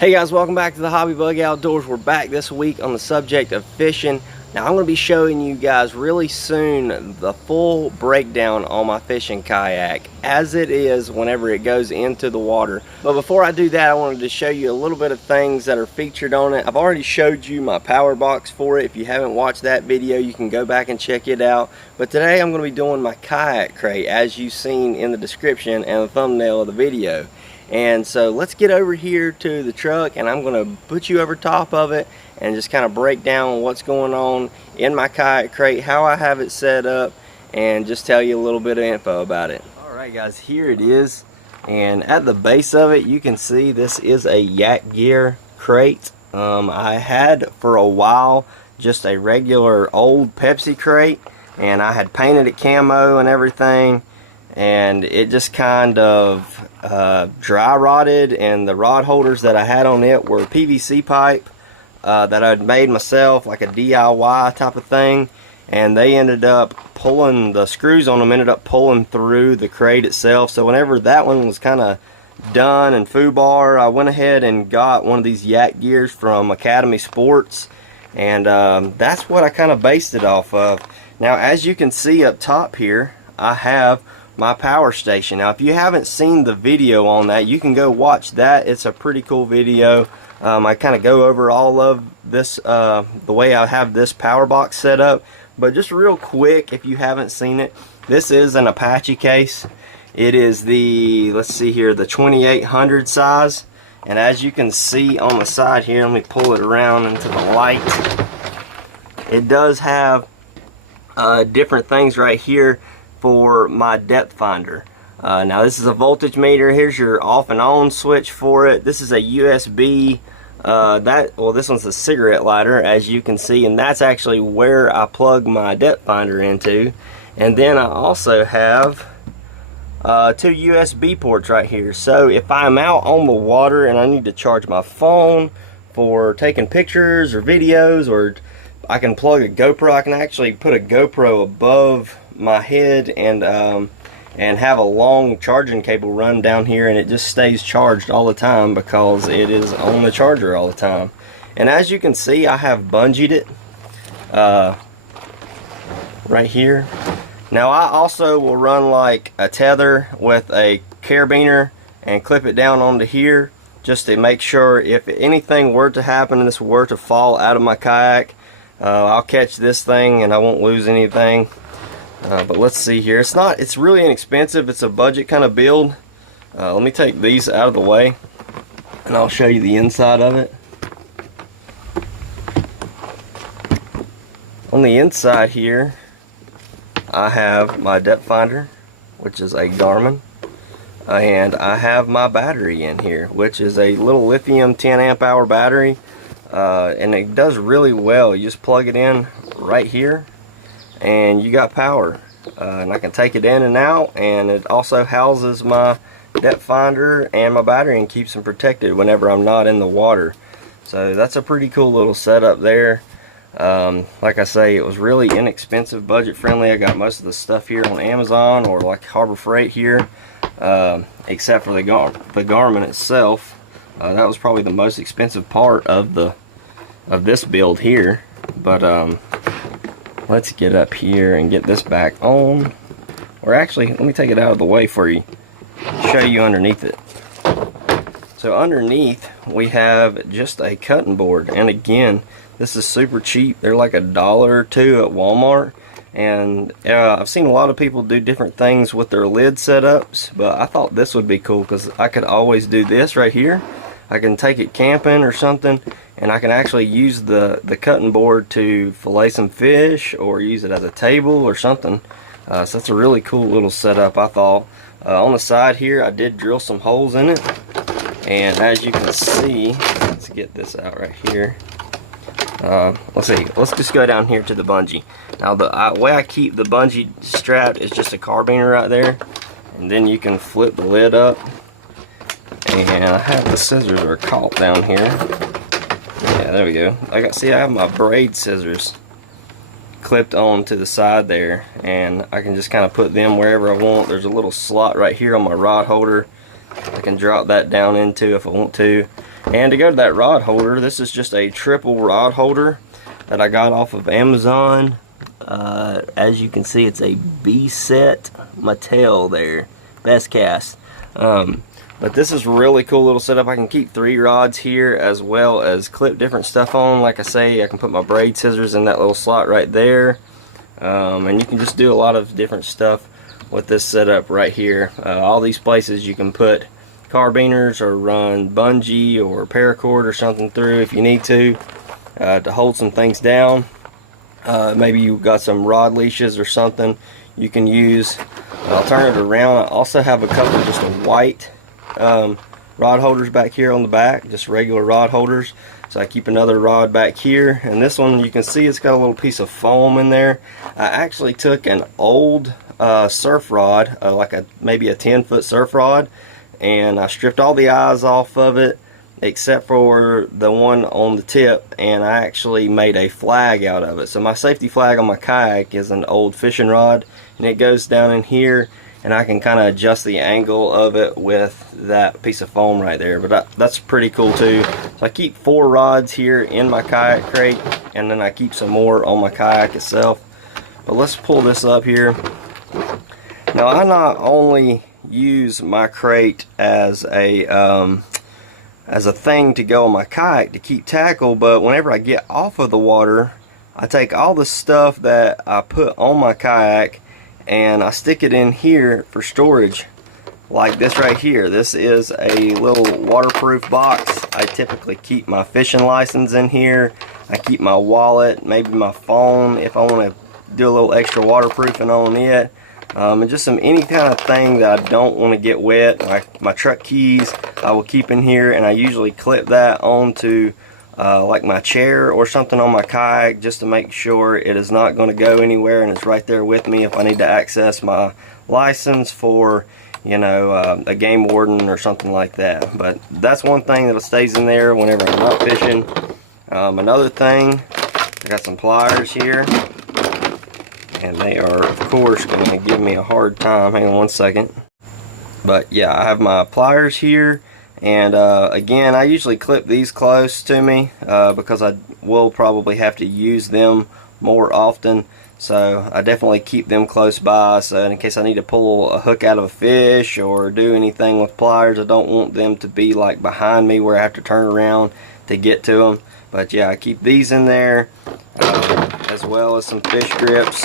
Hey guys, welcome back to the Hobby Buggy Outdoors. We're back this week on the subject of fishing. Now I'm going to be showing you guys really soon the full breakdown on my fishing kayak as it is whenever it goes into the water. But before I do that, I wanted to show you a little bit of things that are featured on it. I've already showed you my power box for it. If you haven't watched that video, you can go back and check it out. But today I'm going to be doing my kayak crate as you've seen in the description and the thumbnail of the video. And so let's get over here to the truck and I'm going to put you over top of it and just kind of break down what's going on in my kayak crate, how I have it set up, and just tell you a little bit of info about it. Alright guys, here it is, and at the base of it you can see this is a Yakgear crate. I had for a while just a regular old Pepsi crate, and I had painted it camo and everything, and it just kind of dry rotted, and the rod holders that I had on it were PVC pipe that I'd made myself, like a DIY type of thing, and they ended up pulling, the screws on them ended up pulling through the crate itself. So whenever that one was kind of done and foobar, I went ahead and got one of these Yakgears from Academy Sports, and that's what I kind of based it off of. Now as you can see up top here, I have my power station. Now if you haven't seen the video on that, you can go watch that. It's a pretty cool video. I kind of go over all of this, the way I have this power box set up. But just real quick, if you haven't seen it, this is an Apache case. It is the, let's see here, the 2800 size. And as you can see on the side here, let me pull it around into the light. It does have different things right here for my depth finder. Now this is a voltage meter. Here's your off and on switch for it. This is a USB, this one's a cigarette lighter, as you can see, and that's actually where I plug my depth finder into. And then I also have two USB ports right here. So if I'm out on the water and I need to charge my phone for taking pictures or videos, or I can plug a GoPro. I can actually put a GoPro above my head and have a long charging cable run down here, and it just stays charged all the time because it is on the charger all the time. And as you can see, I have bungeed it right here. Now I also will run like a tether with a carabiner and clip it down onto here, just to make sure if anything were to happen and this were to fall out of my kayak, I'll catch this thing and I won't lose anything. But let's see here. It's really inexpensive. It's a budget kind of build. Let me take these out of the way and I'll show you the inside of it. On the inside here, I have my depth finder, which is a Garmin, and I have my battery in here, which is a little lithium 10 amp hour battery, and it does really well. You just plug it in right here and you got power, and I can take it in and out, and it also houses my depth finder and my battery and keeps them protected whenever I'm not in the water. So that's a pretty cool little setup there. Like I say, it was really inexpensive, budget friendly. I got most of the stuff here on Amazon or like Harbor Freight here, except for the Garmin itself. That was probably the most expensive part of this build here. But let's get up here and get this back on. Or actually, let me take it out of the way for you, show you underneath it. So underneath we have just a cutting board, and again, this is super cheap. They're like $1 or $2 at Walmart, and I've seen a lot of people do different things with their lid setups, but I thought this would be cool because I could always do this right here. I can take it camping or something, and I can actually use the cutting board to fillet some fish or use it as a table or something. So that's a really cool little setup, I thought. On the side here, I did drill some holes in it, and as you can see, let's get this out right here. Let's see, let's just go down here to the bungee. Now the way I keep the bungee strapped is just a carabiner right there, and then you can flip the lid up. And I have the scissors are caught down here. Yeah, there we go. I have my braid scissors clipped on to the side there, and I can just kind of put them wherever I want. There's a little slot right here on my rod holder I can drop that down into if I want to. And to go to that rod holder, this is just a triple rod holder that I got off of Amazon. As you can see, it's a B-set Mattel there, best cast. But this is really cool little setup. I can keep 3 rods here as well as clip different stuff on. Like I say, I can put my braid scissors in that little slot right there. And you can just do a lot of different stuff with this setup right here. All these places you can put carabiners or run bungee or paracord or something through if you need to hold some things down. Maybe you've got some rod leashes or something you can use. I'll turn it around. I also have a couple of just white rod holders back here on the back, just regular rod holders. So I keep another rod back here, and this one you can see it's got a little piece of foam in there. I actually took an old surf rod, maybe a 10-foot surf rod, and I stripped all the eyes off of it except for the one on the tip, and I actually made a flag out of it. So my safety flag on my kayak is an old fishing rod, and it goes down in here, and I can kind of adjust the angle of it with that piece of foam right there. But that's pretty cool too. So I keep 4 rods here in my kayak crate, and then I keep some more on my kayak itself. But let's pull this up here. Now I not only use my crate as a thing to go on my kayak to keep tackle, but whenever I get off of the water, I take all the stuff that I put on my kayak and I stick it in here for storage, like this right here. This is a little waterproof box. I typically keep my fishing license in here. I keep my wallet, maybe my phone if I want to do a little extra waterproofing on it, and just any kind of thing that I don't want to get wet. Like my truck keys I will keep in here, and I usually clip that onto like my chair or something on my kayak, just to make sure it is not going to go anywhere and it's right there with me if I need to access my license for, you know, a game warden or something like that. But that's one thing that stays in there whenever I'm not fishing. Another thing, I got some pliers here, and they are of course going to give me a hard time. Hang on one second. But yeah, I have my pliers here. And again, I usually clip these close to me because I will probably have to use them more often. So I definitely keep them close by, so in case I need to pull a hook out of a fish or do anything with pliers, I don't want them to be like behind me where I have to turn around to get to them. But yeah, I keep these in there as well as some fish grips.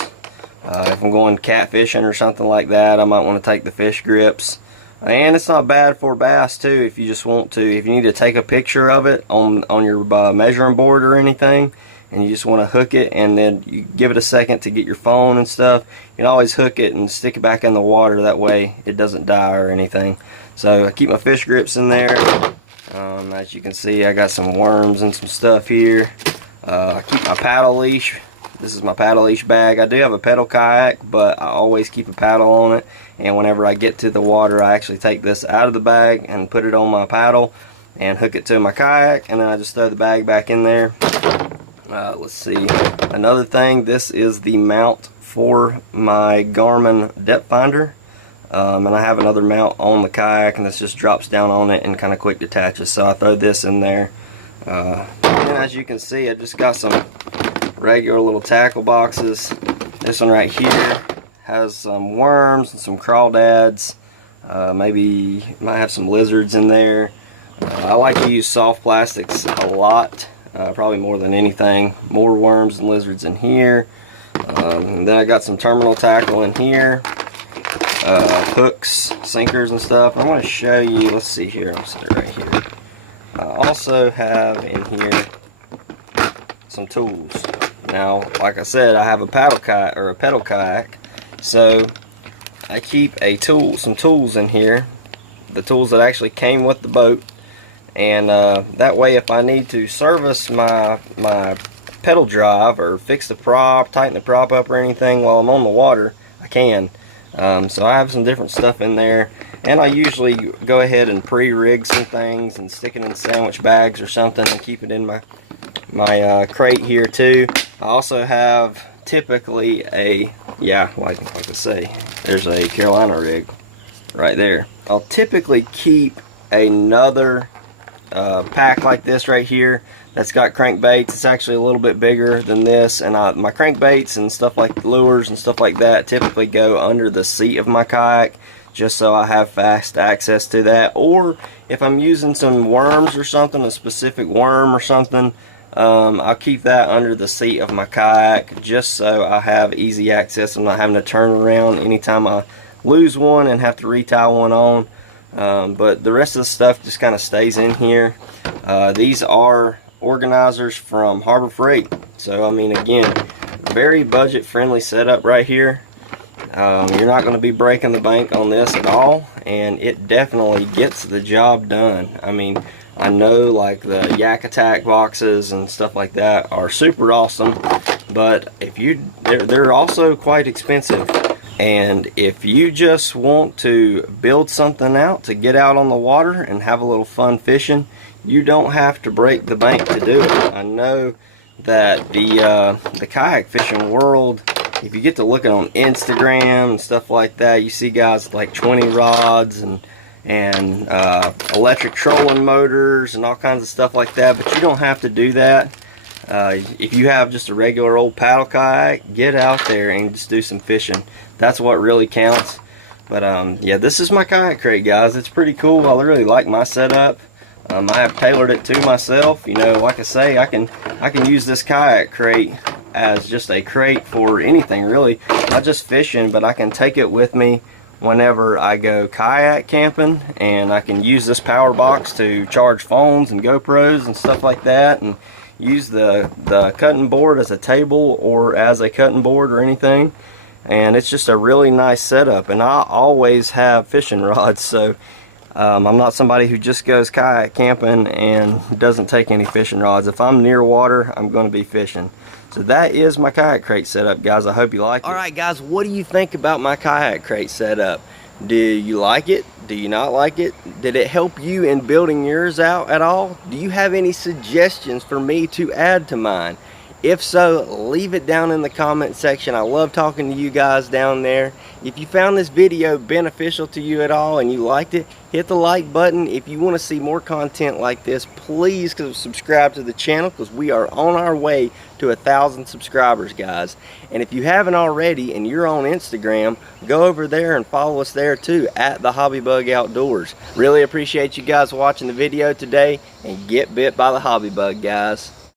If I'm going catfishing or something like that, I might want to take the fish grips. And it's not bad for bass too, if you just want to, if you need to take a picture of it on your measuring board or anything, and you just want to hook it, and then you give it a second to get your phone and stuff, you can always hook it and stick it back in the water. That way it doesn't die or anything. So I keep my fish grips in there. As you can see, I got some worms and some stuff here. I keep my paddle leash. This is my paddle leash bag. I do have a pedal kayak, but I always keep a paddle on it, and whenever I get to the water, I actually take this out of the bag and put it on my paddle and hook it to my kayak, and then I just throw the bag back in there. Let's see, another thing, this is the mount for my Garmin depth finder, and I have another mount on the kayak, and this just drops down on it and kind of quick detaches, so I throw this in there. And then as you can see, I just got some regular little tackle boxes. This one right here has some worms and some crawdads. Maybe might have some lizards in there. I like to use soft plastics a lot, probably more than anything. More worms and lizards in here. And then I got some terminal tackle in here, hooks, sinkers and stuff. I want to show you, let's see here, I'll set it right here. I also have in here some tools. Now, like I said, I have a paddle kayak or a pedal kayak, so I keep some tools in here, the tools that actually came with the boat, and that way if I need to service my pedal drive or fix the prop, tighten the prop up or anything while I'm on the water, I can. So I have some different stuff in there, and I usually go ahead and pre-rig some things and stick it in sandwich bags or something and keep it in my crate here too. I also have typically like I say, there's a Carolina rig right there. I'll typically keep another pack like this right here that's got crankbaits. It's actually a little bit bigger than this, and my crankbaits and stuff like lures and stuff like that typically go under the seat of my kayak, just so I have fast access to that. Or if I'm using some worms or something, a specific worm or something, I'll keep that under the seat of my kayak, just so I have easy access. I'm not having to turn around anytime I lose one and have to retie one on. But the rest of the stuff just kind of stays in here. These are organizers from Harbor Freight, so I mean, again, very budget friendly setup right here. You're not going to be breaking the bank on this at all, and it definitely gets the job done. I mean, I know like the Yak Attack boxes and stuff like that are super awesome, but they're also quite expensive. And if you just want to build something out to get out on the water and have a little fun fishing, you don't have to break the bank to do it. I know that the kayak fishing world, if you get to looking on Instagram and stuff like that, you see guys with like 20 rods and electric trolling motors and all kinds of stuff like that, but you don't have to do that. If you have just a regular old paddle kayak, get out there and just do some fishing. That's what really counts. But yeah, this is my kayak crate, guys. It's pretty cool. I really like my setup. I have tailored it to myself. You know, like I say, I can use this kayak crate as just a crate for anything really, not just fishing, but I can take it with me whenever I go kayak camping, and I can use this power box to charge phones and GoPros and stuff like that, and use the cutting board as a table or as a cutting board or anything. And it's just a really nice setup, and I always have fishing rods, so I'm not somebody who just goes kayak camping and doesn't take any fishing rods. If I'm near water, I'm going to be fishing. So that is my kayak crate setup, guys. I hope you like it. Alright guys, what do you think about my kayak crate setup? Do you like it? Do you not like it? Did it help you in building yours out at all? Do you have any suggestions for me to add to mine? If so, leave it down in the comment section. I love talking to you guys down there. If you found this video beneficial to you at all and you liked it, hit the like button. If you want to see more content like this, please subscribe to the channel, because we are on our way to 1,000 subscribers, guys. And if you haven't already and you're on Instagram, go over there and follow us there too, at the Hobby Bug Outdoors. Really appreciate you guys watching the video today, and get bit by the hobby bug, guys.